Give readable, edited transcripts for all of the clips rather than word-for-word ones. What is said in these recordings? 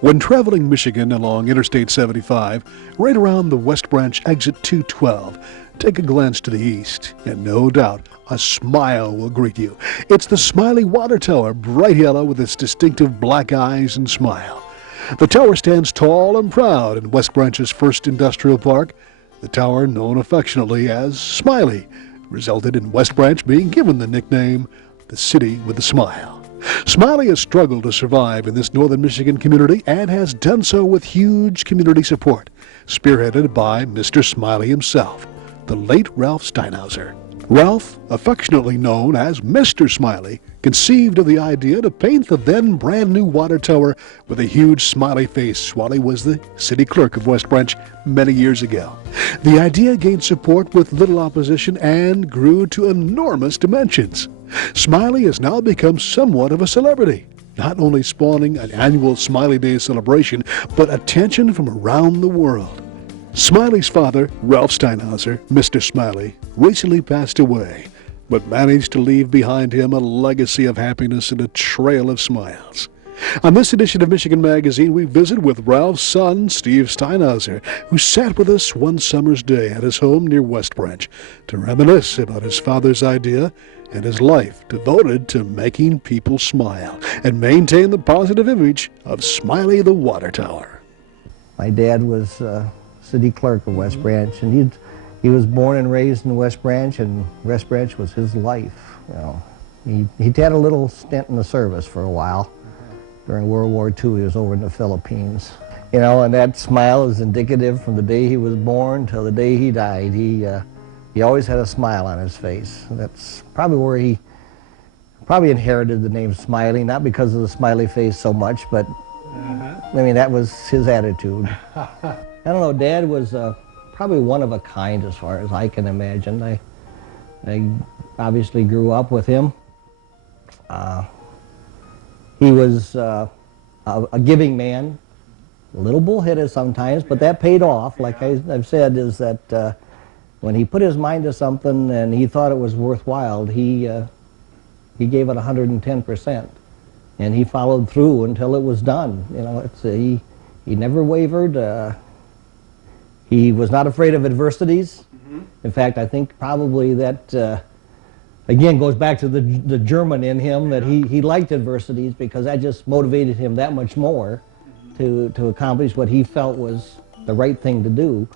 When traveling Michigan along Interstate 75, right around the West Branch exit 212, take a glance to the east, and no doubt a smile will greet you. It's the Smiley water tower, bright yellow with its distinctive black eyes and smile. The tower stands tall and proud in West Branch's first industrial park. The tower, known affectionately as Smiley, resulted in West Branch being given the nickname the City with a Smile. Smiley has struggled to survive in this northern Michigan community and has done so with huge community support, spearheaded by Mr. Smiley himself, the late Ralph Steinhauser. Ralph, affectionately known as Mr. Smiley, conceived of the idea to paint the then brand new water tower with a huge smiley face while he was the city clerk of West Branch many years ago. The idea gained support with little opposition and grew to enormous dimensions. Smiley has now become somewhat of a celebrity, not only spawning an annual Smiley Day celebration, but attention from around the world. Smiley's father, Ralph Steinhauser, Mr. Smiley, recently passed away, but managed to leave behind him a legacy of happiness and a trail of smiles. On this edition of Michigan Magazine, we visit with Ralph's son, Steve Steinhauser, who sat with us one summer's day at his home near West Branch to reminisce about his father's idea and his life devoted to making people smile and maintain the positive image of Smiley the Water Tower. My dad was city clerk of West Branch, and he was born and raised in West Branch, and West Branch was his life. You know, he had a little stint in the service for a while. During World War II, he was over in the Philippines. You know, and that smile is indicative from the day he was born till the day he died. He always had a smile on his face. That's probably where he inherited the name Smiley, not because of the smiley face so much, but I mean, that was his attitude. I don't know, Dad was probably one of a kind as far as I can imagine. I obviously grew up with him. He was a giving man, a little bullheaded sometimes, but that paid off. Like I've said, is that when he put his mind to something and he thought it was worthwhile, he gave it 110%, and he followed through until it was done. You know, he never wavered. He was not afraid of adversities. In fact, I think probably that again goes back to the German in him, that he liked adversities because that just motivated him that much more to accomplish what he felt was the right thing to do.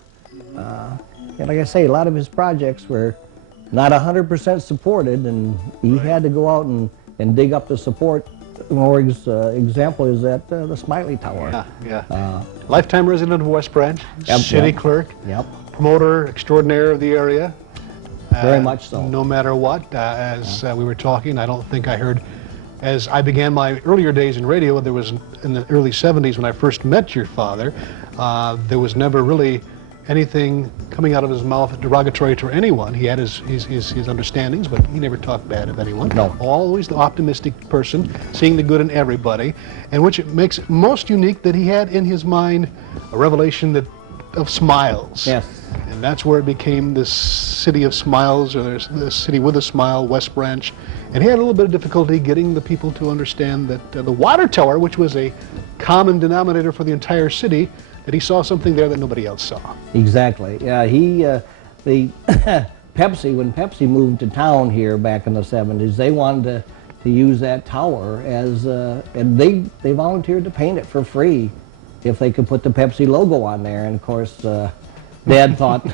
And like I say, a lot of his projects were not 100% supported, and he had to go out and dig up the support. More example is that the Smiley Tower. Lifetime resident of West Branch, city clerk, promoter extraordinaire of the area. Very much so. No matter what, as we were talking, I don't think I heard, as I began my earlier days in radio, there was in the early 70s when I first met your father, there was never really anything coming out of his mouth derogatory to anyone. He had his understandings, but he never talked bad of anyone. No. Always the optimistic person, seeing the good in everybody, and which it makes it most unique that he had in his mind a revelation of smiles. Yes. And that's where it became this city of smiles, or the city with a smile, West Branch. And he had a little bit of difficulty getting the people to understand that the water tower, which was a common denominator for the entire city, that he saw something there that nobody else saw. Exactly. Yeah, the Pepsi, when Pepsi moved to town here back in the 70s, they wanted to use that tower as, and they volunteered to paint it for free if they could put the Pepsi logo on there. And of course, Dad thought,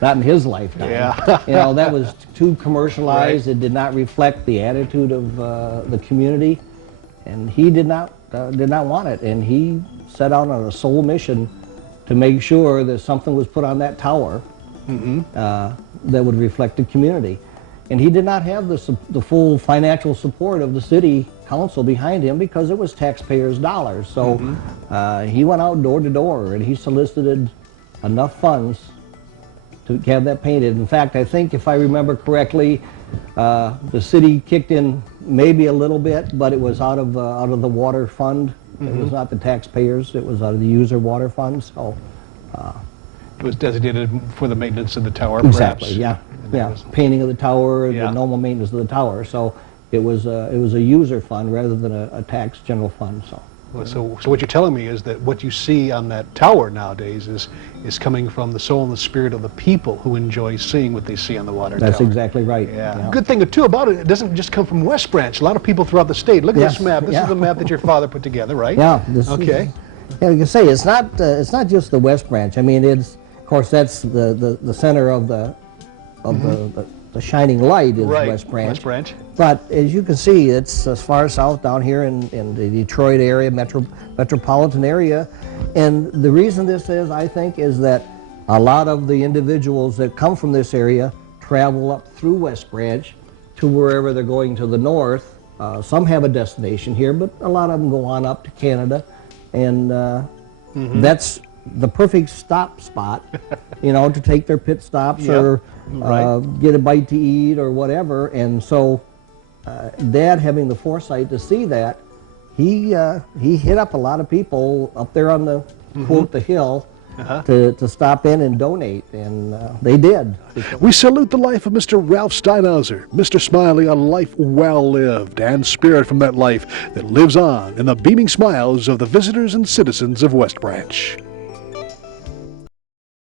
not in his lifetime. Yeah. You know, that was too commercialized. Right. It did not reflect the attitude of the community, and he did not want it. And he set out on a sole mission to make sure that something was put on that tower that would reflect the community. And he did not have the full financial support of the city council behind him because it was taxpayers' dollars. So he went out door to door and he solicited enough funds to have that painted. In fact, I think if I remember correctly, the city kicked in maybe a little bit, but it was out of the water fund. It was not the taxpayers, it was out of the user water funds. So it was designated for the maintenance of the tower, exactly, perhaps. Yeah, painting of the tower, Yeah. the normal maintenance of the tower. So it was a user fund rather than a tax general fund. So So what you're telling me is that what you see on that tower nowadays is coming from the soul and the spirit of the people who enjoy seeing what they see on the water That's tower. exactly right. Yeah. Good thing too about it, it doesn't just come from West Branch. A lot of people throughout the state. Look at this map. This is the map that your father put together, right? Yeah. Okay. Yeah, you can say it's not just the West Branch. I mean, it's, of course, that's the center of the shining light is West Branch. West Branch. But as you can see, it's as far south down here in the Detroit area, metropolitan area. And the reason this is, I think, is that a lot of the individuals that come from this area travel up through West Branch to wherever they're going to the north. Some have a destination here, but a lot of them go on up to Canada. And that's the perfect stop spot, to take their pit stops or get a bite to eat or whatever. And so Dad, having the foresight to see that, he hit up a lot of people up there on the, quote, the hill, to stop in and donate, and they did. We salute the life of Mr. Ralph Steinhauser, Mr. Smiley, a life well lived, and spirit from that life that lives on in the beaming smiles of the visitors and citizens of West Branch.